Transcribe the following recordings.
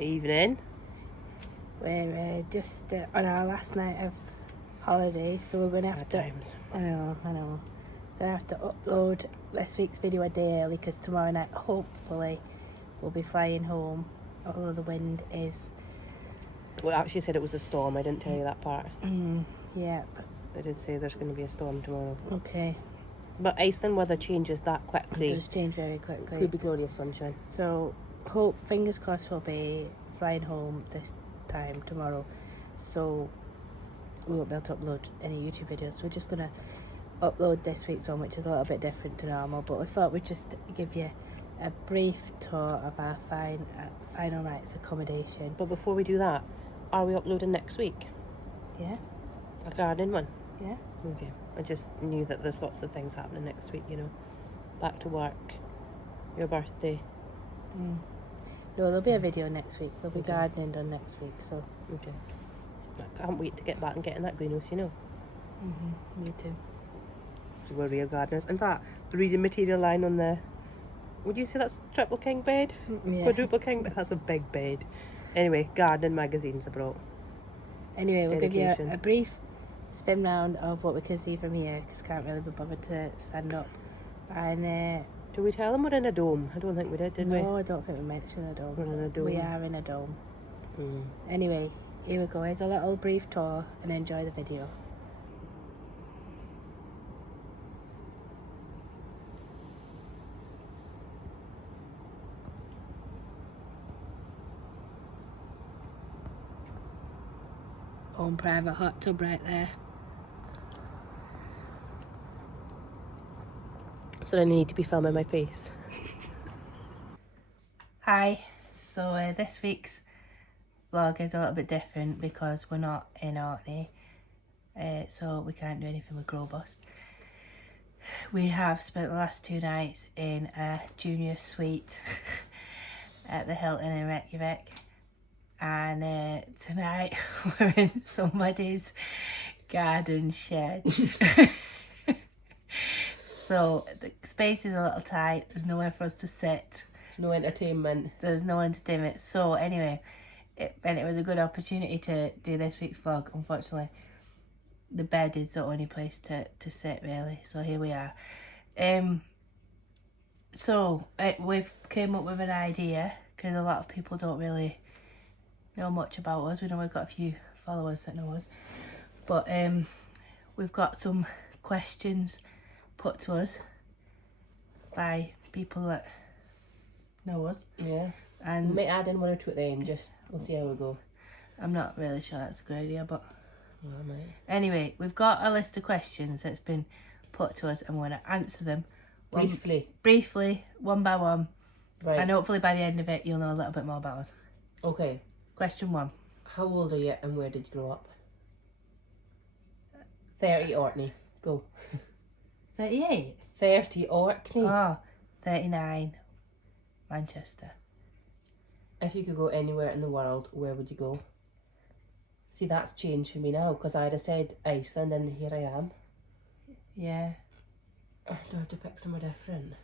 Evening. We're just on our last night of holidays, so we're gonna have to. Times. I know. Gonna have to upload this week's video a day early because tomorrow night, hopefully, we'll be flying home. Although the wind is. Well, actually said it was a storm. I didn't tell you that part. Yeah. I did say there's going to be a storm tomorrow. Okay. But Iceland weather changes that quickly. It does change very quickly. Could be glorious sunshine. So, fingers crossed, we'll be flying home this time tomorrow. So, we won't be able to upload any YouTube videos. We're just going to upload this week's one, which is a little bit different to normal. But we thought we'd just give you a brief tour of our final night's accommodation. But before we do that, are we uploading next week? Yeah? A gardening one? Yeah. Okay. I just knew that there's lots of things happening next week, Back to work, your birthday. No, there'll be a video next week. There'll be gardening done next week, so. Okay. I can't wait to get back and get in that greenhouse, Me too. We're real gardeners. In fact, the reading material line on the... Would you say that's triple king bed? Yeah. Quadruple king bed? That's a big bed. Anyway, gardening magazines I brought. Anyway, we'll give you Dedication. a brief spin round of what we can see from here, because can't really be bothered to stand up. And Did we tell them we're in a dome? I don't think we did we? no, I don't think we mentioned a dome. We're in a dome. We are in a dome. Mm. Anyway, here we go. Here's a little brief tour, and enjoy the video. Own private hot tub right there. So then you need to be filming my face. Hi. So this week's vlog is a little bit different because we're not in Orkney, so we can't do anything with Grobust. We have spent the last 2 nights in a junior suite at the Hilton in Reykjavik, and tonight we're in somebody's garden shed. So the space is a little tight, there's nowhere for us to sit. No entertainment. There's no entertainment. So anyway, it was a good opportunity to do this week's vlog. Unfortunately, the bed is the only place to sit really. So here we are. We've came up with an idea because a lot of people don't really know much about us. We know we've got a few followers that know us, but we've got some questions put to us by people that know us. Yeah. And We might add in 1 or 2 at the end, we'll see how we go. I'm not really sure that's a good idea, but Yeah, I might. anyway, we've got a list of questions that's been put to us and we're going to answer them briefly, one by one. Right. And hopefully by the end of it you'll know a little bit more about us. Okay. Question 1. How old are you and where did you grow up? 30 Orkney. Go. 38? 30 Orkney. Oh, 39. Manchester. If you could go anywhere in the world, where would you go? See, that's changed for me now, because I'd have said Iceland and here I am. Yeah. I don't have to pick somewhere different.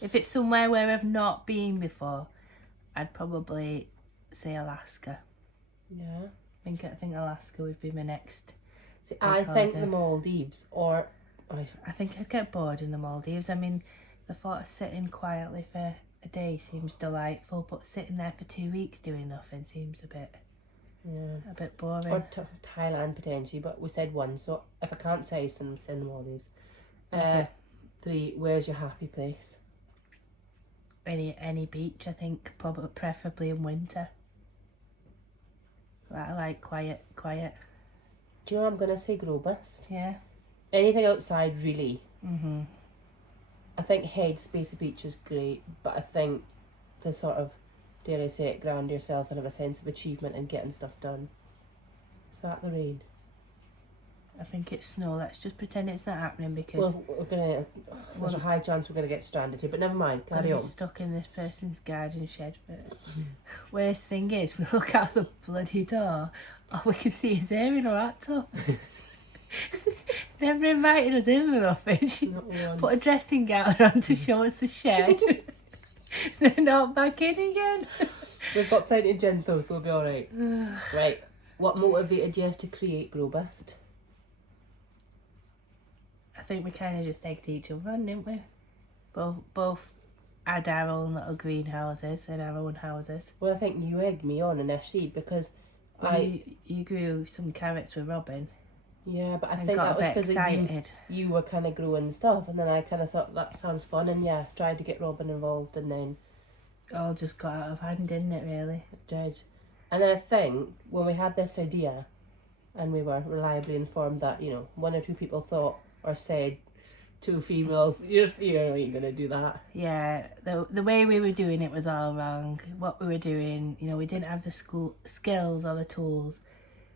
If it's somewhere where I've not been before, I'd probably say Alaska. Yeah. I think Alaska would be my next. See, Big I think holiday. the Maldives, or... I think I'd get bored in the Maldives. I mean, the thought of sitting quietly for a day seems delightful, but sitting there for 2 weeks doing nothing seems a bit boring. Or Thailand, potentially, but we said 1, so if I can't say Iceland, I'm saying the Maldives. Okay. 3, where's your happy place? Any beach, I think, probably preferably in winter. I like quiet. Do you know I'm going to say Grobust? Yeah. Anything outside, really. Mhm. I think Headspace Beach is great, but I think to sort of, dare I say it, ground yourself and have a sense of achievement and getting stuff done. Is that the rain? I think it's snow. Let's just pretend it's not happening because Well, there's a high chance we're going to get stranded here, but never mind, we're carry on. stuck in this person's garden shed. But worst thing is, we look out the bloody door, all we can see is her in her hot top. Never invited us in or nothing. She Not once. put a dressing gown on to show us the shed. They're not back in again. We've got plenty of gin though, so we'll be alright. Right. What motivated you to create Grobust? I think we kind of just egged each other on, didn't we? Both had our own little greenhouses and our own houses. Well, I think you egged me on initially because you grew some carrots with Robin. Yeah, but I and think got that was excited. because you were kind of growing stuff, and then I kind of thought that sounds fun, and yeah, tried to get Robin involved, and then It all just got out of hand, didn't it, really? it did. And then I think when we had this idea, and we were reliably informed that, you know, one or two people thought or said, two females, you're going to do that. Yeah, the way we were doing it was all wrong. What we were doing, you know, we didn't have the skills or the tools.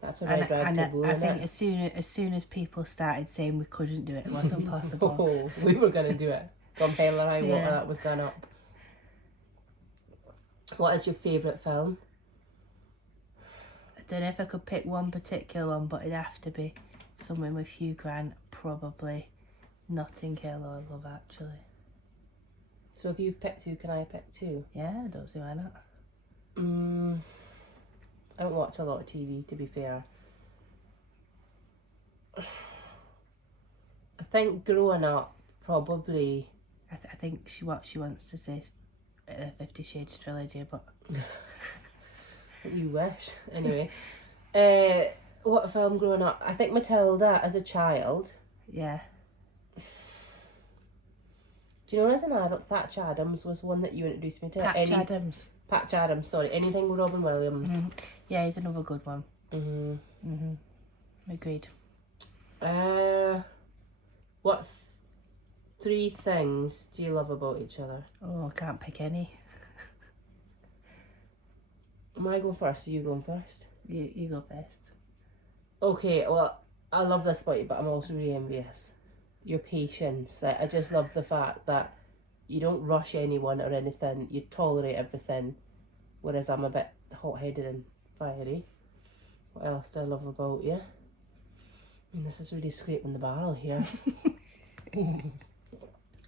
That's a red rag taboo, I isn't think it? as soon as people started saying we couldn't do it, it wasn't possible. Oh, we were going to do it. Come hell or high water, Yeah. that was going up. What is your favourite film? I don't know if I could pick one particular one, but it'd have to be something with Hugh Grant, probably Notting Hill or Love Actually. So if you've picked two, can I pick two? Yeah, I don't see why not. I don't watch a lot of TV, to be fair. I think growing up, probably... I think what she wants to say is the 50 Shades trilogy, but... You wish. Anyway. What film growing up? I think Matilda as a child. Yeah. Do you know as an adult, Patch Adams was one that you introduced me to? Patch Adams, sorry. Anything with Robin Williams. Mm-hmm. Yeah, he's another good one. Agreed. What three things do you love about each other? Oh, I can't pick any. Am I going first or you going first? You go first. Okay, well, I love this about you, but I'm also really envious. Your patience. Like, I just love the fact that you don't rush anyone or anything. You tolerate everything, whereas I'm a bit hot-headed and fiery. What else do I love about you? I mean, this is really scraping the barrel here.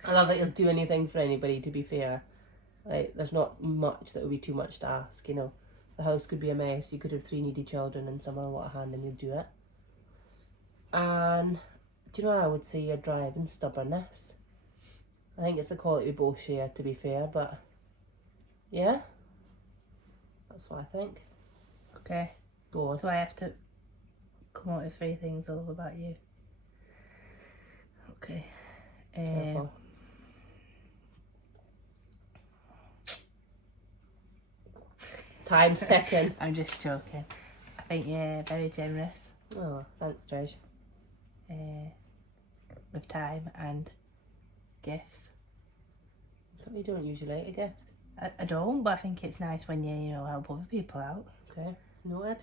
I love that you'll do anything for anybody, to be fair. Like, there's not much that would be too much to ask, you know. The house could be a mess, you could have 3 needy children and someone want a hand and you'll do it. And do you know, I would say your drive and stubbornness. I think it's a quality we both share, to be fair, but yeah, that's what I think. Okay. Go on. So I have to come out with 3 things I love about you. Okay. Careful. Time's ticking. I'm just joking. I think you're very generous Oh, thanks, Trish. with time and gifts. But you don't usually like a gift. I don't, but I think it's nice when you know, help other people out. Okay, noted.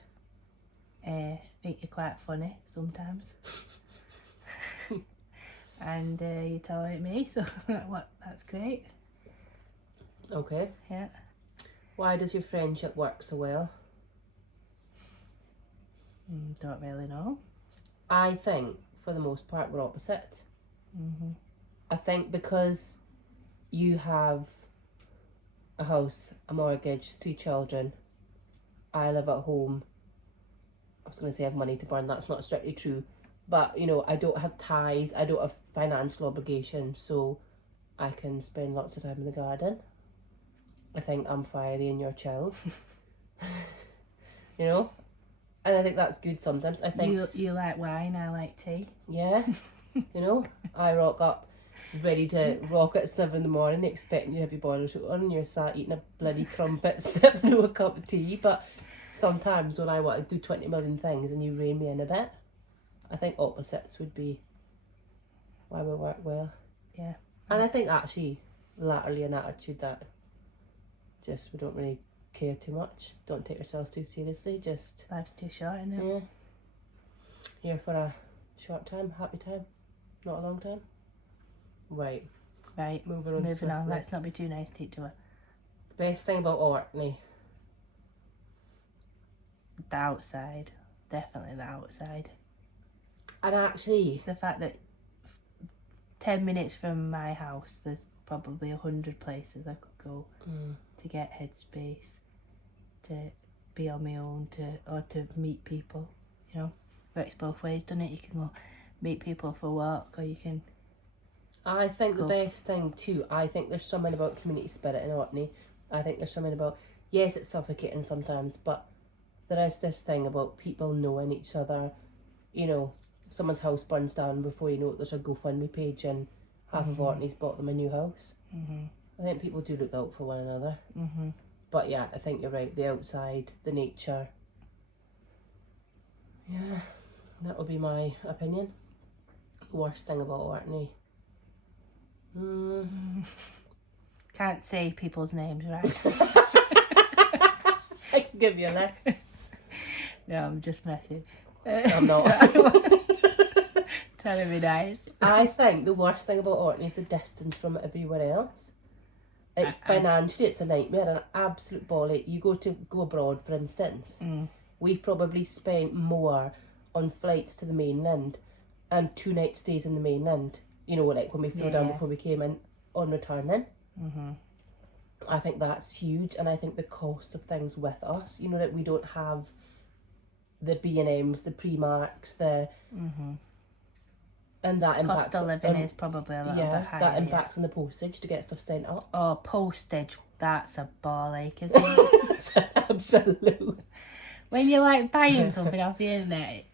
I think you're quite funny sometimes. And you tolerate me, so that's great. Okay. Yeah. Why does your friendship work so well? Don't really know. I think, for the most part, we're opposites. I think because you have a house, a mortgage, 3 children, I live at home. I was going to say I have money to burn, that's not strictly true. But, you know, I don't have ties, I don't have financial obligations, so I can spend lots of time in the garden. I think I'm fiery and you're chill. You know? And I think that's good sometimes. I think You like wine, I like tea. yeah, you know, I rock up ready to rock at 7 in the morning expecting you to have your boiler suit on and you're sat eating a bloody crumpet sipping to a cup of tea. But sometimes when I want to do 20 million things and you rein me in a bit, I think opposites would be why we work well. Yeah. And I think actually latterly an attitude that just we don't really care too much, don't take ourselves too seriously, just Life's too short, isn't it? yeah, here for a short time, happy time, not a long time. Right, Moving on on. swiftly. Let's not be too nice to each other. The best thing about Orkney, The outside. Definitely the outside. and actually The fact that 10 minutes from my house, there's probably 100 places I could go to get headspace, to be on my own, or to meet people. You know, works both ways, doesn't it? You can go meet people for work, or you can. I think the best thing too, I think there's something about community spirit in Orkney. I think there's something about, yes, it's suffocating sometimes, but there is this thing about people knowing each other. You know, someone's house burns down, before you know it, there's a GoFundMe page and half of Orkney's bought them a new house. I think people do look out for one another. But yeah, I think you're right, the outside, the nature. Yeah, that would be my opinion. The worst thing about Orkney. Can't say people's names, right? I can give you a list. No, I'm just messing. I'm not. Telling me nice. I think the worst thing about Orkney is the distance from everywhere else. It's financially, it's a nightmare, an absolute ball ache. You go abroad, for instance. We've probably spent more on flights to the mainland and 2 night stays in the mainland. You know, like when we flew down before we came in, on returning. I think that's huge, and I think the cost of things with us, you know, that we don't have the B&Ms, the Primarks, and that impacts... Cost of living is probably a little bit higher. That impacts on the postage to get stuff sent up. Oh, postage, that's a ball ache, isn't it? It's an absolute... When you're like buying something off the internet,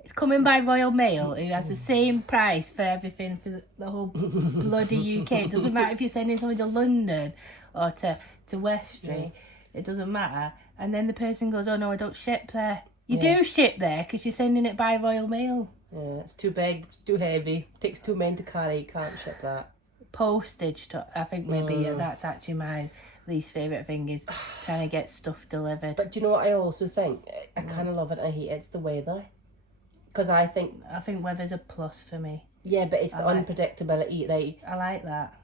it's coming by Royal Mail, who has the same price for everything for the whole bloody UK. It doesn't matter if you're sending something to London or to Westry. It doesn't matter. And then the person goes, oh no, I don't ship there. You do ship there because you're sending it by Royal Mail. Yeah, it's too big, it's too heavy. Takes 2 men to carry, can't ship that. Postage, I think maybe that's actually my least favourite thing, is trying to get stuff delivered. But do you know what I also think? I kind of love it and I hate it. It's the weather. Because I think weather's a plus for me. Yeah, but it's the unpredictability. Like, I like that.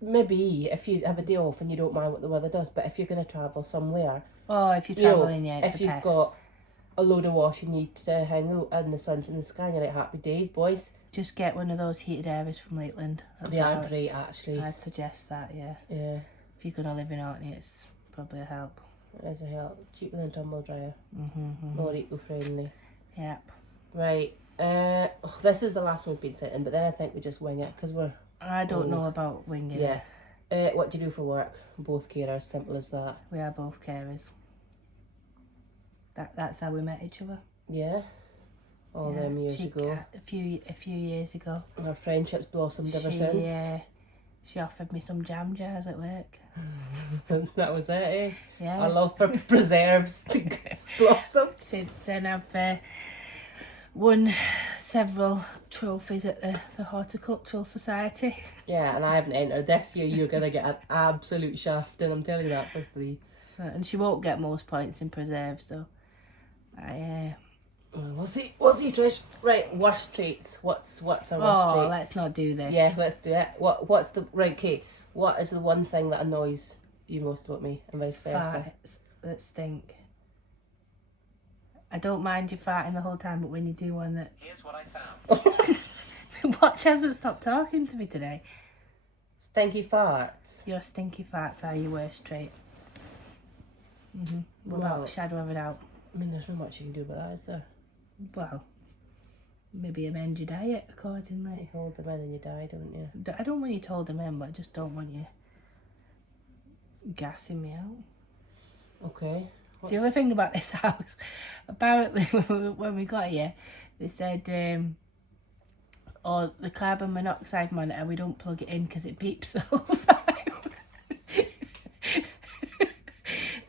Maybe if you have a day off and you don't mind what the weather does, but if you're going to travel somewhere... Oh, if you're travelling, it's if you've got a load of wash you need to hang out and the sun's in the sky and you're like, happy days, boys. Just get one of those heated areas from Lakeland. They are great, actually. I'd suggest that, yeah. Yeah. If you're going to live in Orkney, it's probably a help. It is a help. Cheaper than tumble dryer. More eco-friendly. Yep. Right. This is the last one we've been sent in, but then I think we just wing it because we're... I don't know about winging it. What do you do for work? Both carers, simple as that. We are both carers. That's how we met each other. Yeah. All them years ago. A few years ago. And our friendship's blossomed ever since. Yeah. She offered me some jam jars at work. That was it, eh? Yeah. Our love for preserves to blossom. Since then I've won several trophies at the Horticultural Society. Yeah, and I haven't entered. This year you're going to get an absolute shaft, and I'm telling you that for free. And she won't get most points in preserves, so We'll see, Trish. Right, worst traits. What's a worst trait? Oh, let's not do this. Yeah, let's do it. What's the... Right, okay. What is the one thing that annoys you most about me, and vice versa? Farts that stink. I don't mind you farting the whole time, but when you do one that... Here's what I found. Watch hasn't stopped talking to me today. Stinky farts. Your stinky farts are your worst trait. Without a shadow of a doubt. I mean, there's not much you can do about that, is there? Well, maybe amend your diet accordingly. You hold them in and you die, don't you? I don't want you to hold them in, but I just don't want you gassing me out. Okay. The other thing about this house, apparently when we got here, they said, the carbon monoxide monitor, we don't plug it in because it beeps the whole time.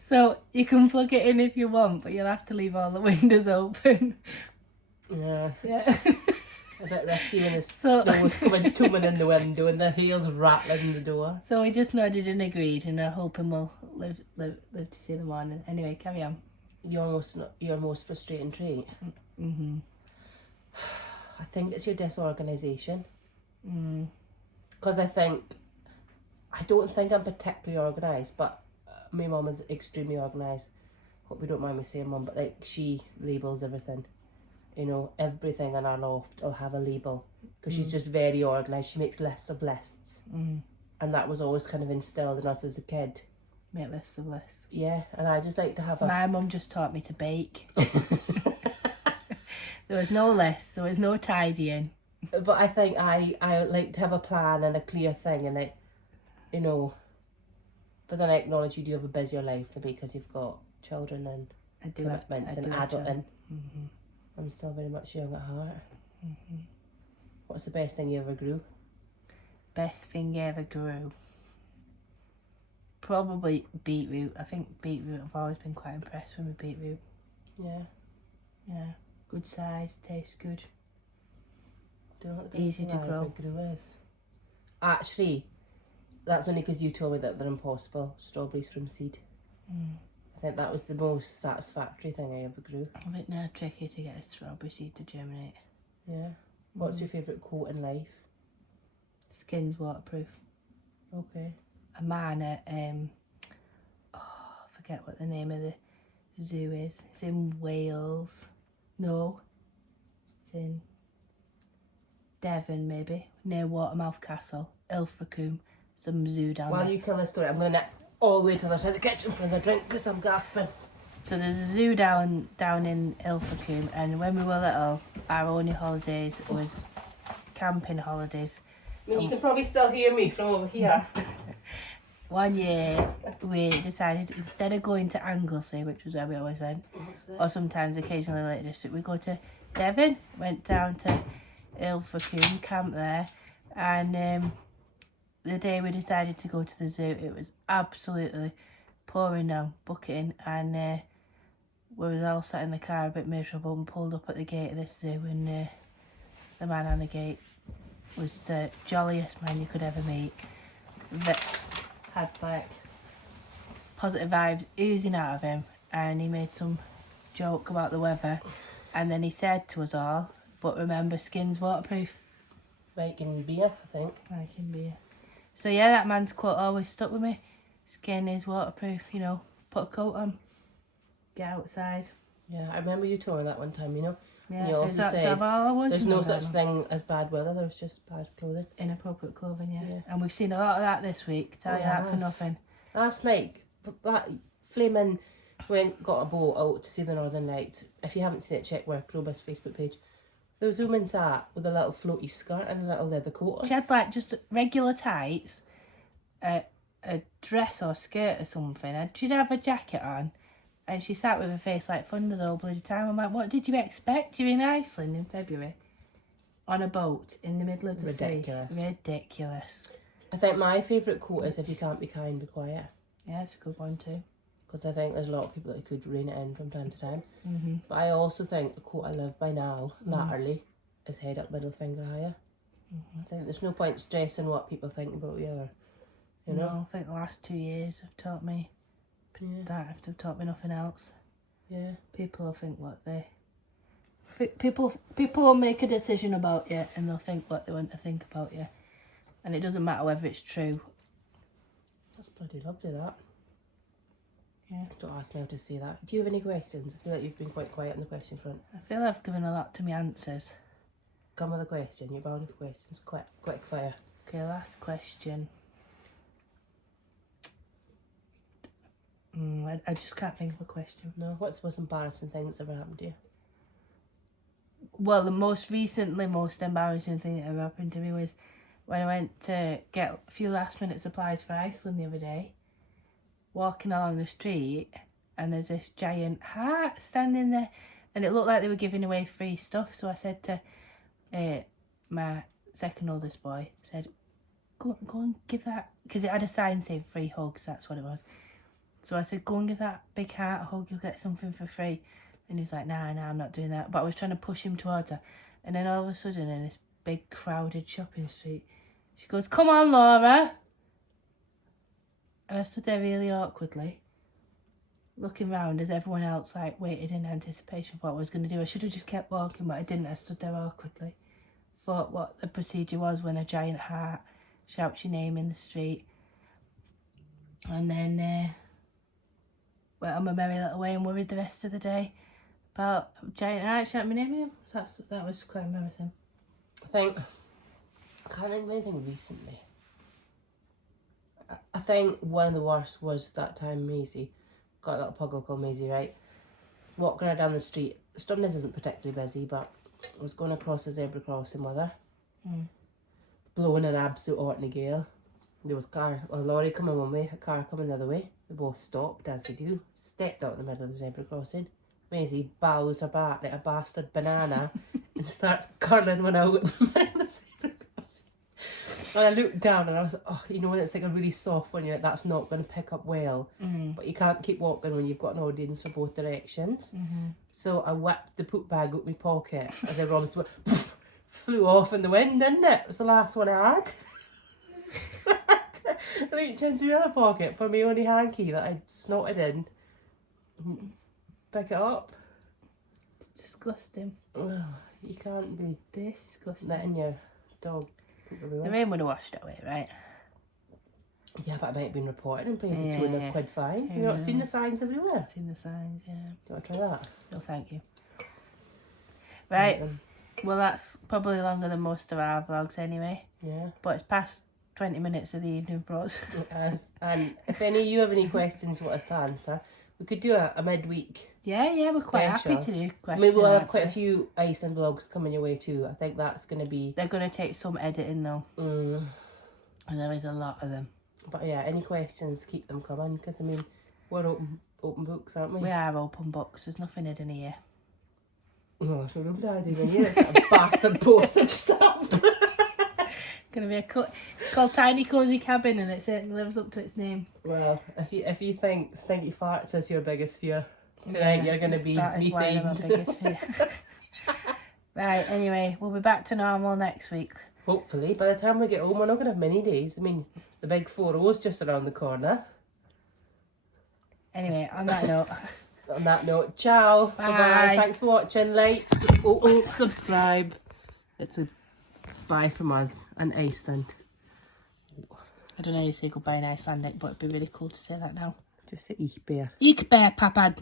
So you can plug it in if you want, but you'll have to leave all the windows open. Yeah. A bit risky when the snow's coming tumbling in the window and the hail's rattling in the door. So we just nodded and agreed, and I'm hoping we'll live to see the morning. Anyway, carry on. Your most frustrating trait? I think it's your disorganisation. Because I don't think I'm particularly organised, but my mum is extremely organised. Hope you don't mind me saying mum, but like she labels everything. You know, everything in our loft will have a label because she's just very organised. She makes lists of lists, and and that was always kind of instilled in us as a kid. Make lists of lists. Yeah, and I just like to have a... My mum just taught me to bake. There was no list, there was no tidying. But I think I like to have a plan and a clear thing, and you know, but then I acknowledge you do have a busier life than me because you've got children and commitments and adulting. Mm-hmm. I'm still very much young at heart. Mm-hmm. What's the best thing you ever grew? Best thing you ever grew? Probably beetroot. I think beetroot, I've always been quite impressed with my beetroot. Yeah. Yeah. Good size, tastes good. Do you know what the best Easy thing to I grow. ever grew is? Actually, that's only because you told me that they're impossible. Strawberries from seed. I think that was the most satisfactory thing I ever grew. A bit now tricky to get a strawberry seed to germinate. Yeah. What's your favourite quote in life? Skin's waterproof. Okay. A man at I forget what the name of the zoo is. It's in Wales. No. It's in Devon maybe. Near Watermouth Castle. Ilfracombe. Some zoo down While there. you tell the story, I'm going to all the way to the other side of the kitchen for the drink because I'm gasping. So there's a zoo down in Ilfracombe, and when we were little, our only holidays was camping holidays. I mean, you can probably still hear me from over here. One year we decided instead of going to Anglesey, which was where we always went, or sometimes occasionally Lake District, we go to Devon. Went down to Ilfracombe, camped there, and the day we decided to go to the zoo, it was absolutely pouring down, bucketing, and we was all sat in the car a bit miserable and pulled up at the gate of this zoo, and the man on the gate was the jolliest man you could ever meet. That had like positive vibes oozing out of him, and he made some joke about the weather, and then he said to us all, but remember, skin's waterproof. Making beer, I think. Making beer. So yeah, that man's quote always stuck with me. Skin is waterproof, you know, put a coat on, get outside. Yeah, I remember you told me that one time, you know. Yeah, You also that's said all I was. there's no remember. such thing as bad weather, there's just bad clothing. Inappropriate clothing, Yeah. And we've seen a lot of that this week, tell We you that for have. nothing. Last night, that flaming, got a boat out to see the Northern Lights. If you haven't seen it, check our Grobust Facebook page. There was a woman sat with a little floaty skirt and a little leather coat on. She had like just regular tights, a dress or skirt or something, and she'd have a jacket on, and she sat with her face like thunder the whole bloody time. I'm like, what did you expect? You're in Iceland in February on a boat in the middle of the Ridiculous. sea. Ridiculous. I think my favourite quote is, if you can't be kind, be quiet. Yeah, it's a good one too. Because I think there's a lot of people that could rein it in from time to time. Mm-hmm. But I also think a quote I live by now, latterly, is head up, middle finger higher. I think there's no point stressing what people think about you, or, you know. No, I think the last 2 years have taught me Yeah. that. Have taught me nothing else. Yeah. People will think what they... People will make a decision about you, and they'll think what they want to think about you. And it doesn't matter whether it's true. That's bloody lovely, that. Yeah. Don't ask me how to say that. Do you have any questions? I feel like you've been quite quiet on the question front. I feel I've given a lot to my answers. Come with a question. You're bound for questions. Quick fire. Okay, last question. I just can't think of a question. No. What's the most embarrassing thing that's ever happened to you? Well, the most embarrassing thing that ever happened to me was when I went to get a few last minute supplies for Iceland the other day. Walking along the street, and there's this giant heart standing there, and it looked like they were giving away free stuff. So I said to my second oldest boy, said, go and give that, because it had a sign saying free hugs, that's what it was. So I said, go and give that big heart a hug, you'll get something for free. And he was like, nah, I'm not doing that. But I was trying to push him towards her, and then all of a sudden, in this big crowded shopping street, she goes, come on, Laura. And I stood there really awkwardly, looking round as everyone else like waited in anticipation for what I was going to do. I should have just kept walking, but I didn't. I stood there awkwardly. Thought what the procedure was when a giant heart shouts your name in the street. And then went on my merry little way and worried the rest of the day about a giant heart shouting my name in. So that was quite embarrassing. I can't think of anything recently. I think one of the worst was that time Maisie, got a little puggle called Maisie, right? Was walking her down the street. Stumness isn't particularly busy, but I was going across the zebra crossing with her. Blowing an absolute Orkney gale. There was a lorry coming one way, a car coming the other way. They both stopped, as they do. Stepped out in the middle of the zebra crossing. Maisie bows her back like a bastard banana and starts curling one out in the middle of the zebra crossing. And I looked down and I was like, oh, you know when it's like a really soft one, you're like, that's not going to pick up well. But you can't keep walking when you've got an audience for both directions. So I whipped the poop bag out of my pocket as I promised to, flew off in the wind, didn't it? It was the last one I had. Reach into the other pocket for my only hanky that I snotted in. Pick it up. It's disgusting. Well, you can't be Disgusting. letting your dog poop The everywhere. rain would have washed it away, right? Yeah, but I might have been reported and paid a Yeah. £200 fine. Have you not seen the signs everywhere? I've seen the signs, yeah. Do you want to try that? No, thank you. Right. then. Well, that's probably longer than most of our vlogs anyway. Yeah. But it's past 20 minutes of the evening for us. And if any of you have any questions you want us to answer, we could do a midweek. Yeah, we're quite happy Special. to do I question mean, we'll and have quite a answer. few Iceland vlogs coming your way too. I think that's going to be... They're going to take some editing though. And there is a lot of them. But yeah, any questions, keep them coming. Because, I mean, we're open books, aren't we? We are open books. There's nothing hidden here. Oh, I don't know, Daddy. It's that bastard postage stamp. Gonna be it's called Tiny Cozy Cabin, and it certainly lives up to its name. Well, if you think stinky farts is your biggest fear tonight, you're going to be That is why they're my methaned. biggest fear. Right, anyway, we'll be back to normal next week. Hopefully, by the time we get home, we're not going to have many days. I mean, the big 4-0's just around the corner. Anyway, on that note, On that note, ciao. Bye. Thanks for watching. Like, subscribe. It's a bye from us and Iceland. I don't know how you say goodbye in Icelandic, but it'd be really cool to say that now. Just say ich bear. Ik ben papad.